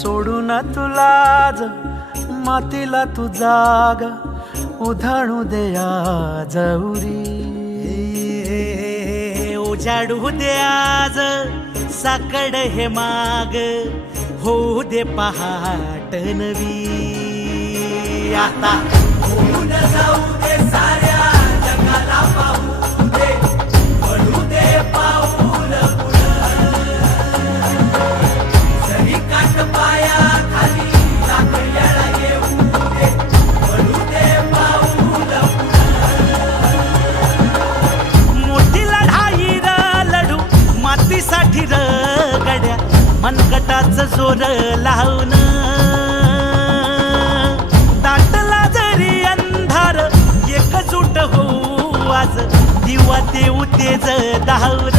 सोडून तुला ज मातीला तू जाग उधाणू दे आज उरी. उजाडू दे आज साकड हे माग होऊ दे पहाट नवी. आता होऊन जाऊ दे साऱ्या जगाला पाहू दे पडू दे पाऊल पुढं. जरी काट पाया खाली साखळ्याला येऊ दे पडू दे पाऊल पुढं. मोठी लढाई र लढू मातीसाठी र गड्या मनगटाचं जोर लावून. दाटला जरी अंधार एकजूट होऊ आज दिवा देऊ तेज धावर.